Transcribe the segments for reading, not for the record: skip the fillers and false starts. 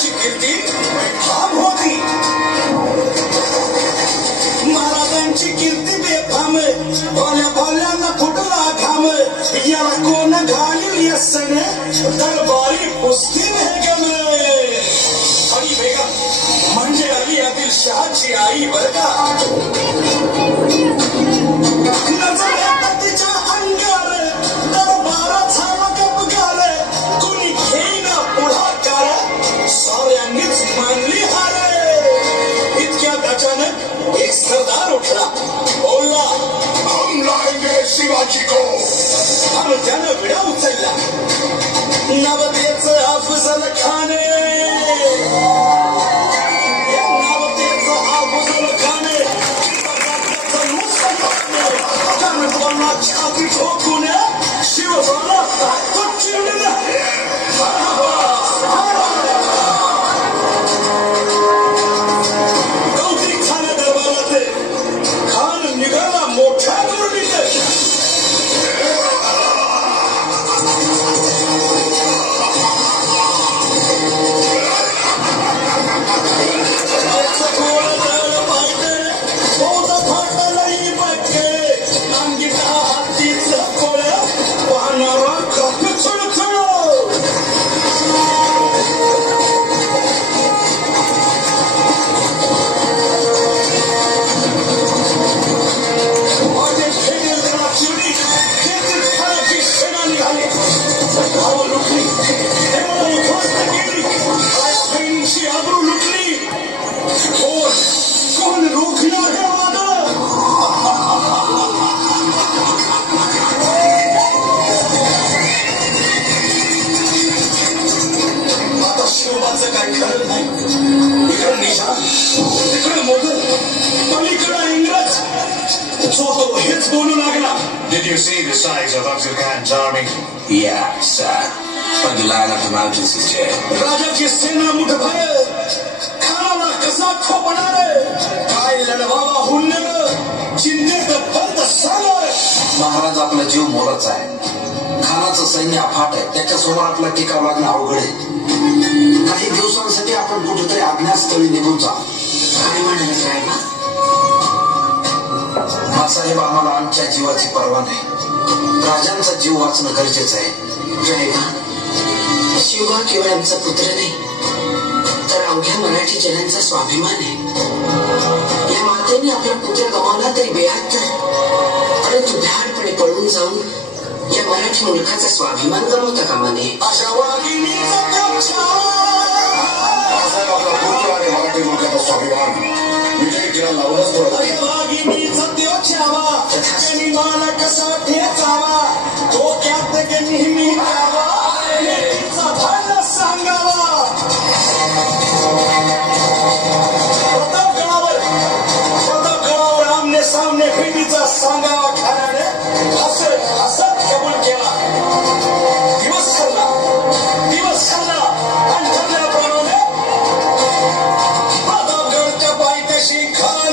महाराजांची कीर्ती बेफाम होती. महाराजांची कीर्ती बेफाम, भोल्या भोल्यांना फुटला घाम. याला कोण घालील या सण, दरबारी पुस्ती नाही गम. अली बेगम म्हणजे अली आदिलशहाची आई बर का. नजर तिच्या अंगार, दरबाराचा गपगार. कुणी घेईना पुढाकार, साऱ्यांनीच मानली हार. इतक्यात अचानक एक सरदार उठला, बोलला हम लाएंगे शिवाजी को. आणि त्यानं विडा उचलला. नवतेचं अफजल खान, छाती ठोकून शिवबाला ताकद चिरडलं. कौतिक झालं दरबारात. खान निघाला मोठ्या जोडीत. Did you see the size of Afzal Khan's army? Yeah, sir. But the line of the mountains is dead. राजाची सेना मुठभर, खानाला कसा खोपणार. काय लढवावा हुंडर, चिंतेत बंद सागर. महाराज आपला जीव मोलाचा आहे. खानाचं सैन्य अफाट आहे. त्याच्यासमोर आपला टिकाव लागणं अवघड आहे. काही दिवसांसाठी आपण कुठेतरी अज्ञातस्थळी निघून जा. काय म्हणाले साहेब? साहेब आम्हाला आमच्या जीवाची पर्वा नाही. राजांचा जीव वाचणं गरजेचं आहे. जयवान शिवा केवळ आमचा पुत्र नाही, तर अवघ्या मराठी जनांचा स्वाभिमान आहे. या मातेने आपला पुत्र गमावला तरी बेहत्तर, परंतु भ्याडपणे पळून जाऊन या मराठी मुलखाचा स्वाभिमान गमावता कामा नये. अशा वाघिणीचा आपला पुत्र आणि मराठी मुलखाचा स्वाभिमान विजय तिला लावूनच थोडं. वाघिणीचा देव छावा, त्यांनी मला कसा ठेचावा. डोक्यात नेहमी घ्यावा, तिचा भांड सांगावा. प्रतापगडावर आमने सामने भेटीचा सांगावा. खानाने हसत हसत कबूल केला. दिवस ठरला आणि ठरल्याप्रमाणे प्रतापगडच्या पायथ्याशी खान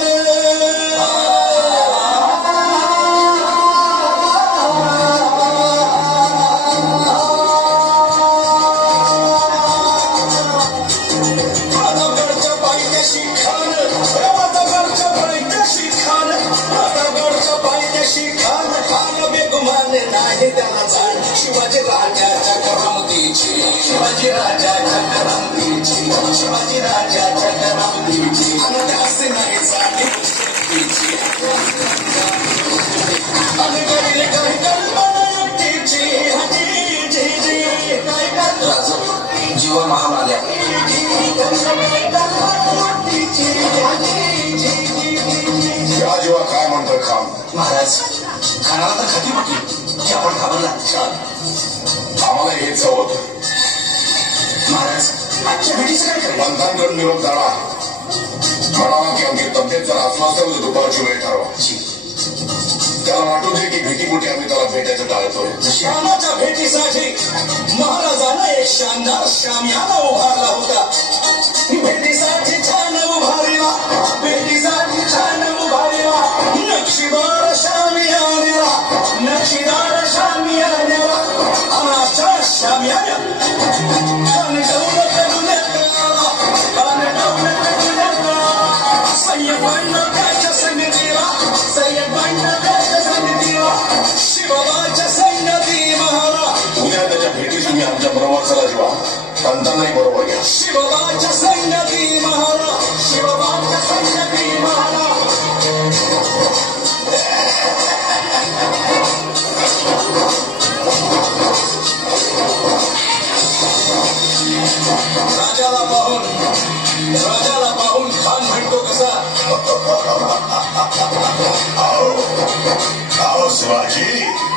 नाही त्याला जाण. शिवाजी राजाच्या करामतीची, शिवाजी राजाच्या करामतीची, शिवाजी राजाच्या करामतीची. आणि असे नाही जाणीव शक्तीची. आणि कधी काही कल्पना युक्तीची. राजा जीवा महाल आल्या. या जीवा काय म्हणतोय खान? महाराज खानाला तर खाती म्हटली की आपण घाबरला. आम्हाला हेच हवं होतं. महाराज आजच्या भेटीचं काय करेल? मंथनकडून निरोप झाला. म्हणाला की आमची तब्येत जर अस्वस्थ होती दुपारची वेळ ठरवा. त्याला वाटू दे की भेटीपुटी आम्ही त्याला भेटायचं टाळतोय. श्यामाच्या भेटीसाठी महाराजांना एक शानदार शामियाना उभारला होता. भेटीसाठी छान उभारला, भेटीसाठी छान उभारला. नक्षीदार शामियान्याला, नक्षीदार शामियान्याला. अनाच्या शामियान्या खान जाऊन करून आओ आओ शिवाजी